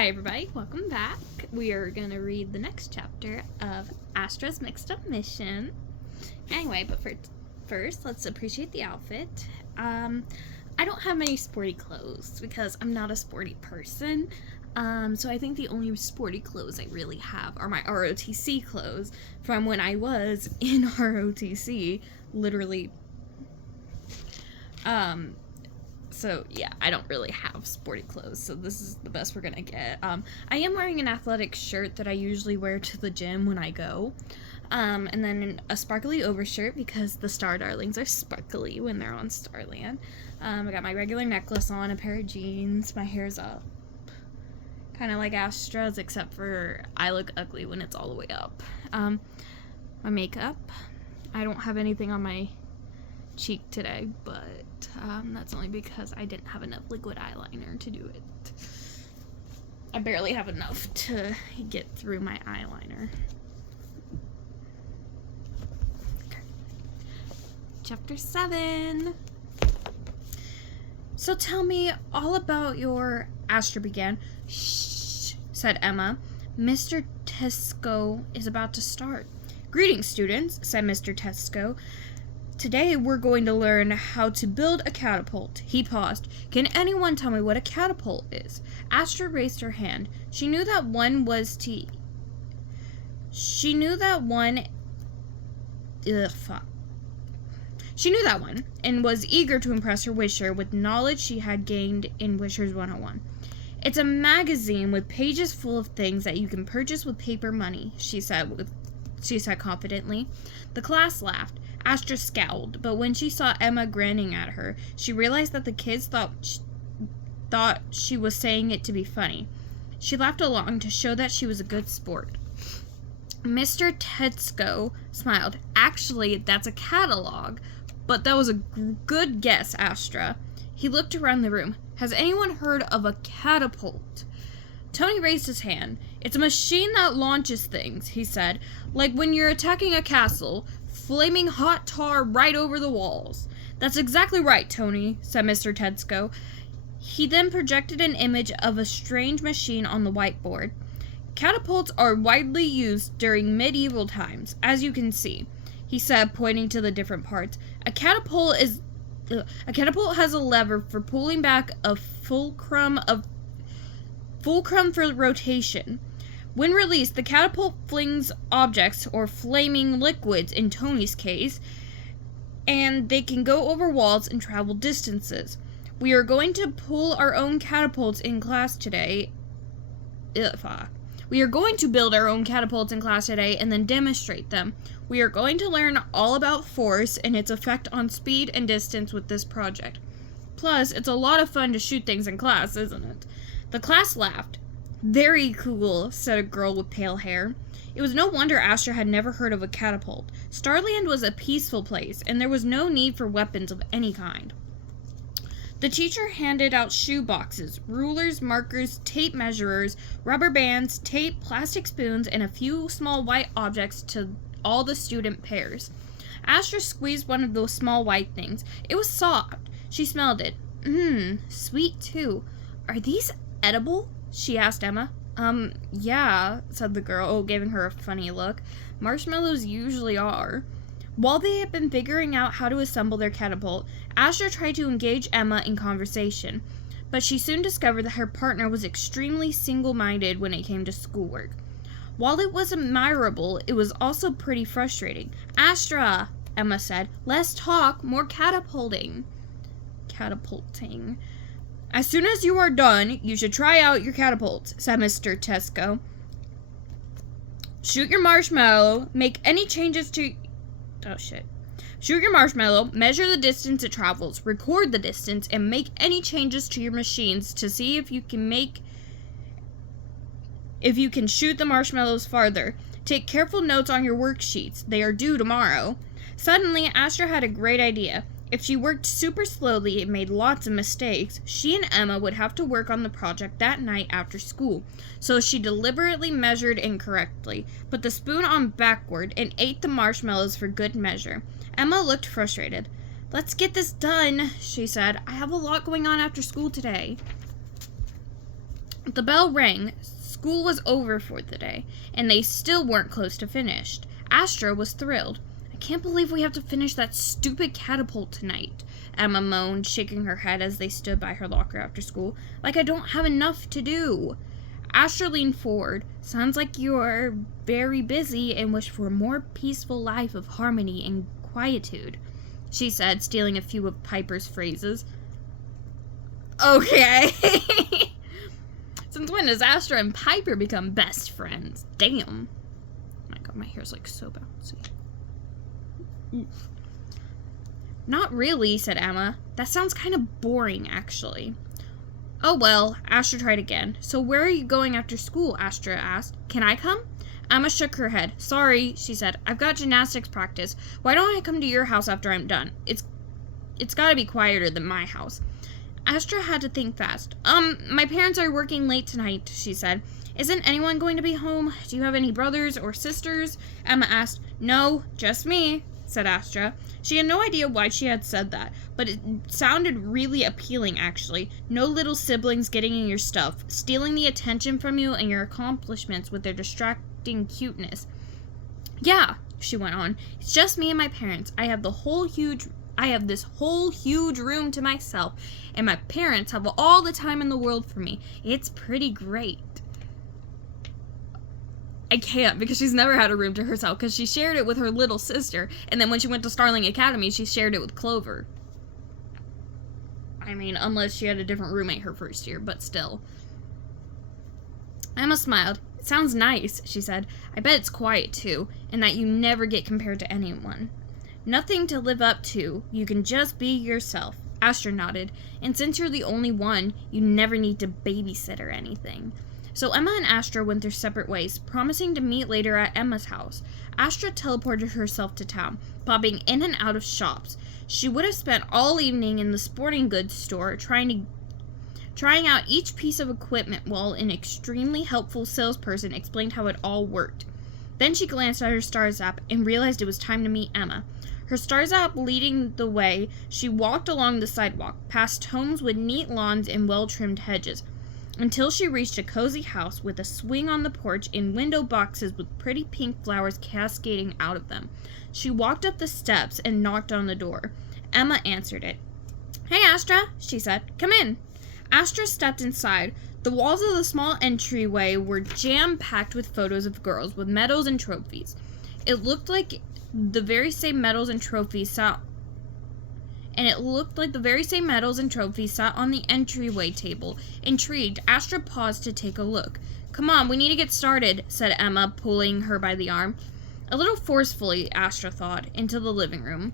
Hi everybody, welcome back. We are going to read the next chapter of Astra's Mixed Up Mission. Anyway, but first, let's appreciate the outfit. I don't have many sporty clothes because I'm not a sporty person. So I think the only sporty clothes I really have are my ROTC clothes from when I was in ROTC, literally. So yeah, I don't really have sporty clothes, so this is the best we're gonna get. I am wearing an athletic shirt that I usually wear to the gym when I go. And then a sparkly overshirt because the Star Darlings are sparkly when they're on Starland. I got my regular necklace on, a pair of jeans, my hair's up. Kind of like Astra's, except for I look ugly when it's all the way up. My makeup. I don't have anything on my cheek today, but that's only because I didn't have enough liquid eyeliner to do it. I barely have enough to get through my eyeliner. Okay. Chapter 7. So tell me all about your... Astra began. Shh, said Emma. Mr. Tesco is about to start. Greetings, students, said Mr. Tesco. Today we're going to learn how to build a catapult. He paused. Can anyone tell me what a catapult is? Astra raised her hand. She knew that one and was eager to impress her wisher with knowledge she had gained in Wisher's 101. It's a magazine with pages full of things that you can purchase with paper money, she said confidently. The class laughed. Astra scowled, but when she saw Emma grinning at her, she realized that the kids thought she was saying it to be funny. She laughed along to show that she was a good sport. Mr. Tetsko smiled. Actually, that's a catalog, but that was a good guess, Astra. He looked around the room. Has anyone heard of a catapult? Tony raised his hand. It's a machine that launches things, he said, like when you're attacking a castle, flaming hot tar right over the walls. That's exactly right, Tony, said Mr. Tetsko. He then projected an image of a strange machine on the whiteboard. Catapults are widely used during medieval times, as you can see, he said, pointing to the different parts. A catapult has a lever for pulling back a fulcrum for rotation. When released, the catapult flings objects, or flaming liquids in Tony's case, and they can go over walls and travel distances. We are going to pull our own catapults in class today. We are going to build our own catapults in class today and then demonstrate them. We are going to learn all about force and its effect on speed and distance with this project. Plus, it's a lot of fun to shoot things in class, isn't it? The class laughed. Very cool, said a girl with pale hair. It was no wonder Astra had never heard of a catapult. Starland was a peaceful place, and there was no need for weapons of any kind. The teacher handed out shoe boxes, rulers, markers, tape measurers, rubber bands, tape, plastic spoons, and a few small white objects to all the student pairs. Astra squeezed one of those small white things. It was soft. She smelled it. Sweet too. Are these edible? She asked Emma. Yeah, said the girl, giving her a funny look. Marshmallows usually are. While they had been figuring out how to assemble their catapult, Astra tried to engage Emma in conversation, but she soon discovered that her partner was extremely single-minded when it came to schoolwork. While it was admirable, it was also pretty frustrating. Astra, Emma said, less talk, more catapulting. Catapulting. As soon as you are done, you should try out your catapults, said Mr. Tesco. Shoot your marshmallow, make any changes to... Shoot your marshmallow, measure the distance it travels, record the distance, and make any changes to your machines to see if you can shoot the marshmallows farther. Take careful notes on your worksheets. They are due tomorrow. Suddenly, Astra had a great idea. If she worked super slowly and made lots of mistakes, she and Emma would have to work on the project that night after school. So she deliberately measured incorrectly, put the spoon on backward, and ate the marshmallows for good measure. Emma looked frustrated. Let's get this done, she said. I have a lot going on after school today. The bell rang. School was over for the day, and they still weren't close to finished. Astra was thrilled. I can't believe we have to finish that stupid catapult tonight, Emma moaned, shaking her head as they stood by her locker after school. Like I don't have enough to do. Astra leaned forward. Sounds like you're very busy and wish for a more peaceful life of harmony and quietude, she said, stealing a few of Piper's phrases. Okay. Since when does Astra and Piper become best friends? Damn. Oh my god, my hair's like so bouncy. Oof. Not really, said Emma. That sounds kind of boring, actually. Oh well, Astra tried again. So where are you going after school? Astra asked. Can I come? Emma shook her head. Sorry, she said. I've got gymnastics practice. Why don't I come to your house after I'm done? It's gotta be quieter than my house. Astra had to think fast. My parents are working late tonight, she said. Isn't anyone going to be home? Do you have any brothers or sisters? Emma asked. No, just me, said Astra. She had no idea why she had said that, but it sounded really appealing, actually. No little siblings getting in your stuff, stealing the attention from you and your accomplishments with their distracting cuteness. Yeah, she went on. It's just me and my parents. I have this whole huge room to myself, and my parents have all the time in the world for me. It's pretty great. I can't, because she's never had a room to herself, because she shared it with her little sister, and then when she went to Starling Academy, she shared it with Clover. I mean, unless she had a different roommate her first year, but still. Emma smiled. It sounds nice, she said. I bet it's quiet, too, and that you never get compared to anyone. Nothing to live up to. You can just be yourself. Astra nodded. And since you're the only one, you never need to babysit or anything. So Emma and Astra went their separate ways, promising to meet later at Emma's house. Astra teleported herself to town, popping in and out of shops. She would have spent all evening in the sporting goods store trying out each piece of equipment while an extremely helpful salesperson explained how it all worked. Then she glanced at her Stars app and realized it was time to meet Emma. Her Stars app leading the way, she walked along the sidewalk, past homes with neat lawns and well-trimmed hedges, until she reached a cozy house with a swing on the porch and window boxes with pretty pink flowers cascading out of them. She walked up the steps and knocked on the door. Emma answered it. Hey, Astra, she said. Come in. Astra stepped inside. The walls of the small entryway were jam-packed with photos of girls with medals and trophies. It looked like the very same medals and trophies sat on the entryway table. Intrigued, Astra paused to take a look. Come on, we need to get started, said Emma, pulling her by the arm. A little forcefully, Astra thought, into the living room.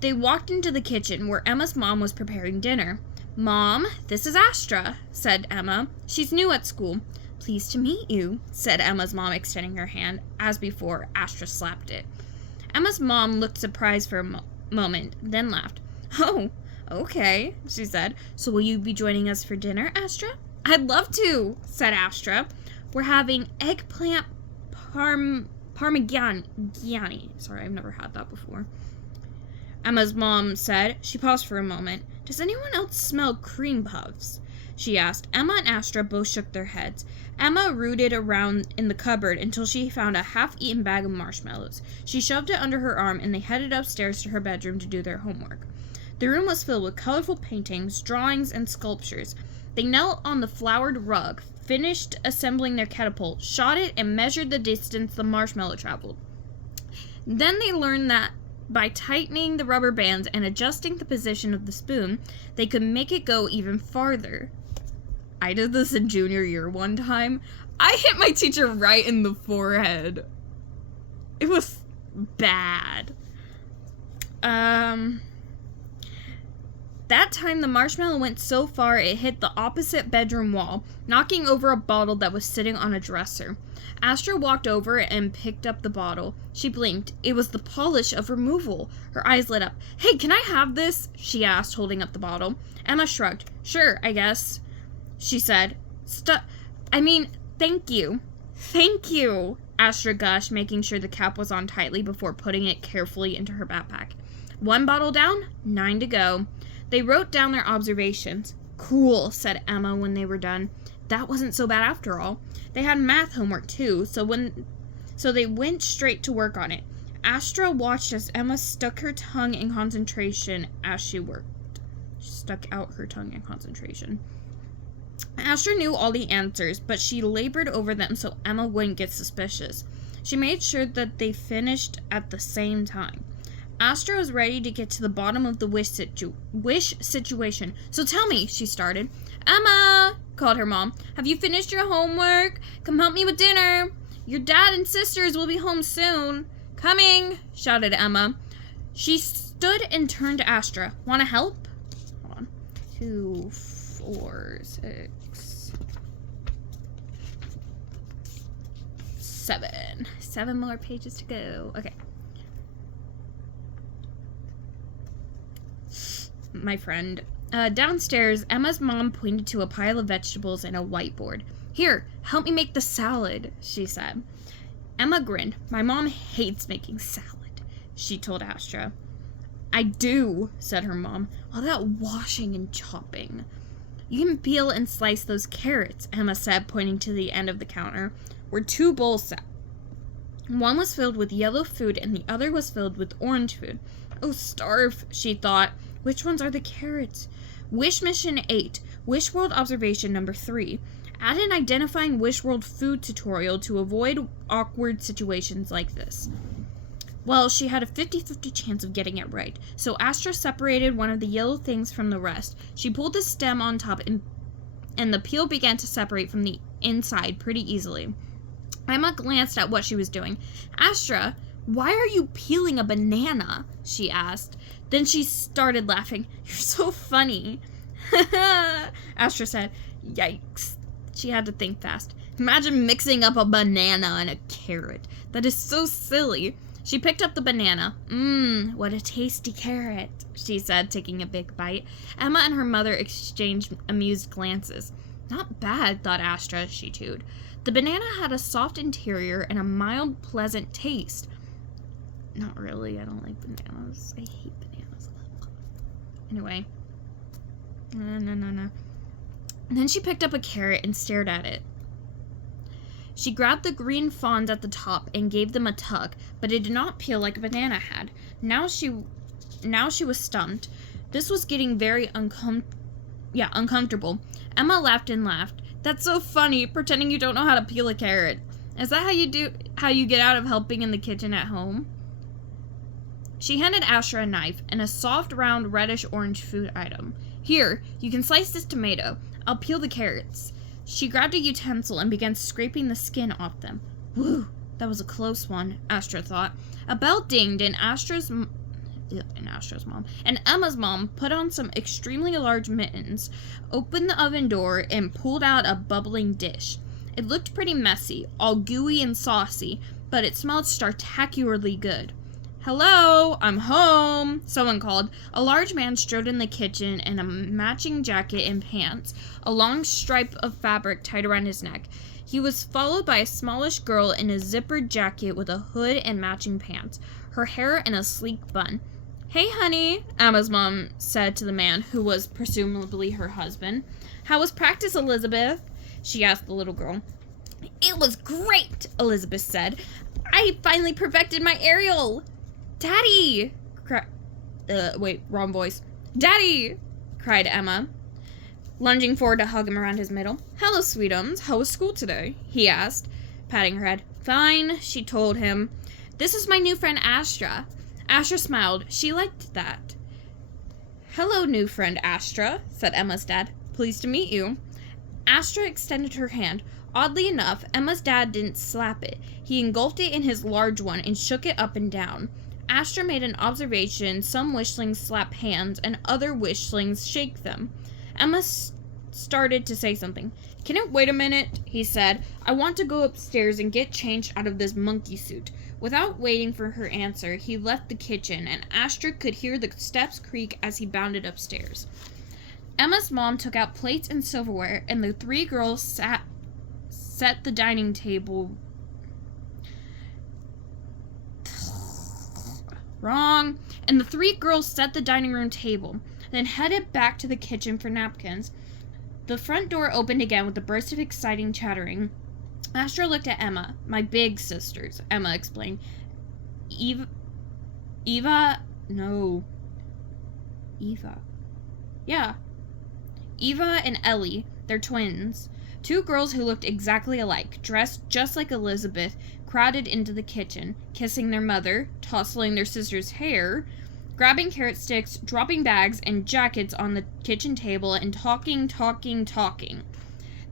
They walked into the kitchen, where Emma's mom was preparing dinner. Mom, this is Astra, said Emma. She's new at school. Pleased to meet you, said Emma's mom, extending her hand. As before, Astra slapped it. Emma's mom looked surprised for a moment, then laughed. Oh, okay, she said. So will you be joining us for dinner, Astra? I'd love to, said Astra. We're having eggplant parmigiani. Sorry, I've never had that before. Emma's mom said. She paused for a moment. Does anyone else smell cream puffs? She asked. Emma and Astra both shook their heads. Emma rooted around in the cupboard until she found a half-eaten bag of marshmallows. She shoved it under her arm, and they headed upstairs to her bedroom to do their homework. The room was filled with colorful paintings, drawings, and sculptures. They knelt on the flowered rug, finished assembling their catapult, shot it, and measured the distance the marshmallow traveled. Then they learned that by tightening the rubber bands and adjusting the position of the spoon, they could make it go even farther. I did this in junior year one time. I hit my teacher right in the forehead. It was bad. That time the marshmallow went so far it hit the opposite bedroom wall, knocking over a bottle that was sitting on a dresser. Astra walked over and picked up the bottle. She blinked. It was the polish of removal. Her eyes lit up. Hey, can I have this? She asked, holding up the bottle. Emma shrugged. Sure, I guess, she said. Thank you. Thank you, Astra gushed, making sure the cap was on tightly before putting it carefully into her backpack. 1 bottle down, 9 to go. They wrote down their observations. Cool, said Emma when they were done. that wasn't so bad after all. They had math homework too, so they went straight to work on it. Astra watched as Emma stuck her tongue in concentration as she worked. She stuck out her tongue in concentration. Astra knew all the answers, but she labored over them so Emma wouldn't get suspicious. She made sure that they finished at the same time. Astra was ready to get to the bottom of the wish situation. So tell me, she started. Emma, called her mom, have you finished your homework? Come help me with dinner. Your dad and sisters will be home soon. Coming, shouted Emma. She stood and turned to Astra. Want to help? Hold on. 2, 4, 6, 7. 7 more pages to go. Okay. My friend. Downstairs, Emma's mom pointed to a pile of vegetables and a whiteboard. Here, help me make the salad, she said. Emma grinned. My mom hates making salad, she told Astra. I do, said her mom. All that washing and chopping. You can peel and slice those carrots, Emma said, pointing to the end of the counter, where 2 bowls sat. One was filled with yellow food and the other was filled with orange food. Oh, starve, she thought. Which ones are the carrots? Wish Mission 8, Wish World Observation number 3. Add an identifying Wish World food tutorial to avoid awkward situations like this. Well, she had a 50-50 chance of getting it right, so Astra separated one of the yellow things from the rest. She pulled the stem on top and the peel began to separate from the inside pretty easily. Emma glanced at what she was doing. Astra, why are you peeling a banana? She asked. Then she started laughing. You're so funny. Astra said, yikes. She had to think fast. Imagine mixing up a banana and a carrot. That is so silly. She picked up the banana. What a tasty carrot, she said, taking a big bite. Emma and her mother exchanged amused glances. Not bad, thought Astra, she chewed. The banana had a soft interior and a mild, pleasant taste. Not really, I don't like bananas. I hate bananas. Anyway. No. Then she picked up a carrot and stared at it. She grabbed the green fronds at the top and gave them a tug, but it did not peel like a banana had. Now she was stumped. This was getting very uncomfortable. Emma laughed and laughed. That's so funny, pretending you don't know how to peel a carrot. Is that how you get out of helping in the kitchen at home? She handed Astra a knife and a soft, round, reddish-orange food item. Here, you can slice this tomato. I'll peel the carrots. She grabbed a utensil and began scraping the skin off them. Whew, that was a close one, Astra thought. A bell dinged and Astra's mom and Emma's mom put on some extremely large mittens, opened the oven door, and pulled out a bubbling dish. It looked pretty messy, all gooey and saucy, but it smelled spectacularly good. Hello, I'm home, someone called. A large man strode in the kitchen in a matching jacket and pants, a long stripe of fabric tied around his neck. He was followed by a smallish girl in a zippered jacket with a hood and matching pants, her hair in a sleek bun. Hey, honey, Emma's mom said to the man, who was presumably her husband. How was practice, Elizabeth? She asked the little girl. It was great, Elizabeth said. I finally perfected my aerial. Daddy! Wrong voice. Daddy! Cried Emma, lunging forward to hug him around his middle. Hello, sweetums. How was school today? He asked, patting her head. Fine, she told him. This is my new friend Astra. Astra smiled. She liked that. Hello, new friend Astra, said Emma's dad. Pleased to meet you. Astra extended her hand. Oddly enough, Emma's dad didn't slap it. He engulfed it in his large one and shook it up and down. Astra made an observation. Some wishlings slap hands and other wishlings shake them. Emma started to say something. Can it wait a minute? He said. I want to go upstairs and get changed out of this monkey suit. Without waiting for her answer, he left the kitchen, and Astra could hear the steps creak as he bounded upstairs. Emma's mom took out plates and silverware, and the 3 girls set the dining table. Wrong. And the 3 girls set the dining room table, then headed back to the kitchen for napkins. The front door opened again with a burst of exciting chattering. Astra looked at Emma. My big sisters, Emma explained. Eva. Yeah. Eva and Ellie, they're twins. Two girls who looked exactly alike, dressed just like Elizabeth, crowded into the kitchen, kissing their mother, tousling their sister's hair, grabbing carrot sticks, dropping bags and jackets on the kitchen table, and talking.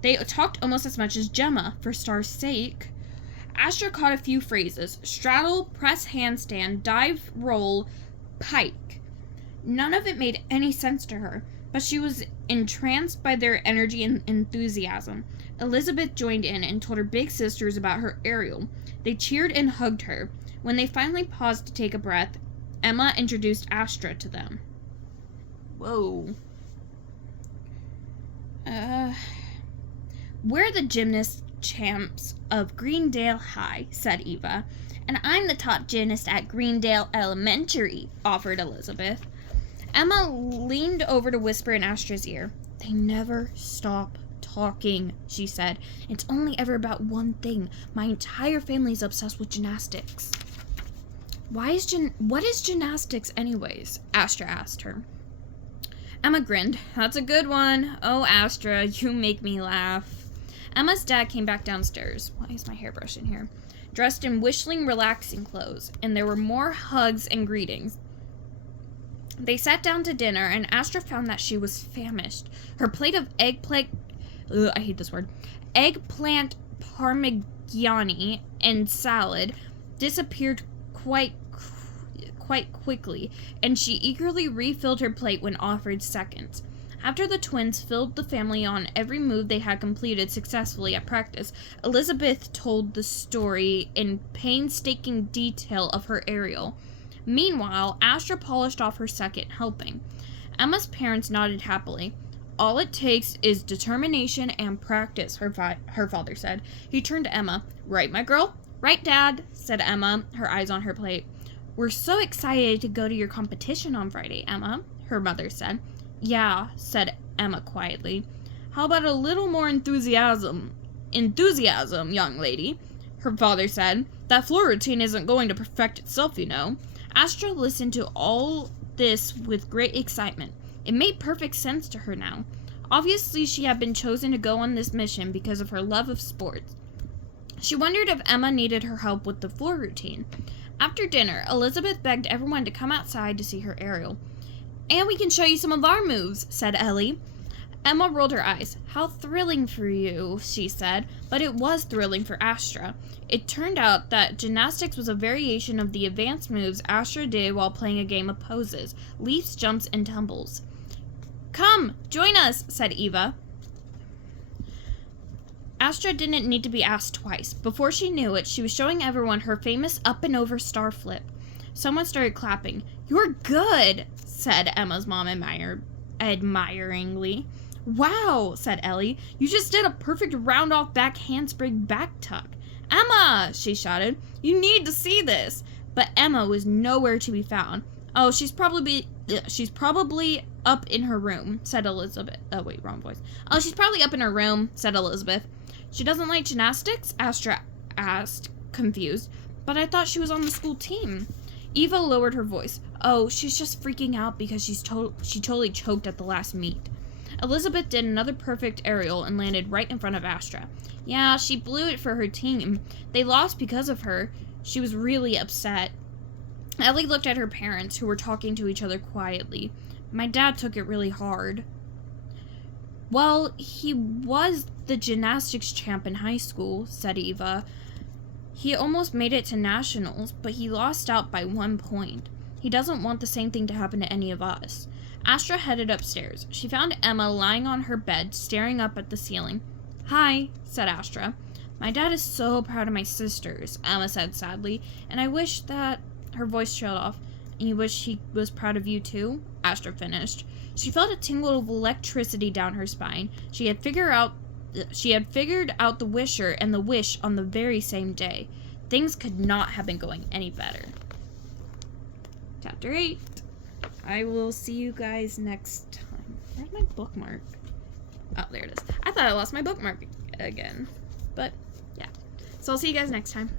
They talked almost as much as Gemma, for Star's sake. Astra caught a few phrases: straddle, press handstand, dive, roll, pike. None of it made any sense to her, but she was entranced by their energy and enthusiasm. Elizabeth joined in and told her big sisters about her aerial. They cheered and hugged her. When they finally paused to take a breath, Emma introduced Astra to them. Whoa. We're the gymnast champs of Greendale High, said Eva. And I'm the top gymnast at Greendale Elementary, offered Elizabeth. Emma leaned over to whisper in Astra's ear. They never stop talking, she said. It's only ever about one thing. My entire family's obsessed with gymnastics. What is gymnastics anyways? Astra asked her. Emma grinned. That's a good one. Oh, Astra, you make me laugh. Emma's dad came back downstairs. Why is my hairbrush in here? Dressed in whistling, relaxing clothes, and there were more hugs and greetings. They sat down to dinner, and Astra found that she was famished. Her plate of eggplant parmigiani and salad disappeared quite quickly, and she eagerly refilled her plate when offered seconds. After the twins filled the family on every move they had completed successfully at practice, Elizabeth told the story in painstaking detail of her aerial. Meanwhile, Astra polished off her second helping. Emma's parents nodded happily. All it takes is determination and practice, her father said. He turned to Emma. Right, my girl? Right, Dad, said Emma, her eyes on her plate. We're so excited to go to your competition on Friday, Emma, her mother said. Yeah, said Emma quietly. How about a little more enthusiasm, young lady, her father said. That floor routine isn't going to perfect itself, you know. Astra listened to all this with great excitement. It made perfect sense to her now. Obviously, she had been chosen to go on this mission because of her love of sports. She wondered if Emma needed her help with the floor routine. After dinner, Elizabeth begged everyone to come outside to see her aerial. And we can show you some of our moves, said Ellie. Emma rolled her eyes. How thrilling for you, she said, but it was thrilling for Astra. It turned out that gymnastics was a variation of the advanced moves Astra did while playing a game of poses, leaps, jumps, and tumbles. Come, join us, said Eva. Astra didn't need to be asked twice. Before she knew it, she was showing everyone her famous up-and-over star flip. Someone started clapping. You're good, said Emma's mom admiringly. Wow, said Ellie. You just did a perfect round-off back handspring back tuck. Emma, she shouted. You need to see this. But Emma was nowhere to be found. Oh, she's probably up in her room, said Elizabeth. Oh, wait, wrong voice. Oh, she's probably up in her room, said Elizabeth. She doesn't like gymnastics? Astra asked, confused. But I thought she was on the school team. Eva lowered her voice. Oh, she's just freaking out because she totally choked at the last meet. Elizabeth did another perfect aerial and landed right in front of Astra. Yeah, she blew it for her team. They lost because of her. She was really upset. Ellie looked at her parents, who were talking to each other quietly. My dad took it really hard. Well, he was the gymnastics champ in high school, said Eva. He almost made it to nationals, but he lost out by 1 point. He doesn't want the same thing to happen to any of us. Astra headed upstairs. She found Emma lying on her bed, staring up at the ceiling. Hi, said Astra. My dad is so proud of my sisters, Emma said sadly, and I wish that... Her voice trailed off. And you wish he was proud of you too? Astra finished. She felt a tingle of electricity down her spine. She had figured out the wisher and the wish on the very same day. Things could not have been going any better. Chapter 8. I will see you guys next time. Where's my bookmark? Oh, there it is. I thought I lost my bookmark again. But, yeah. So I'll see you guys next time.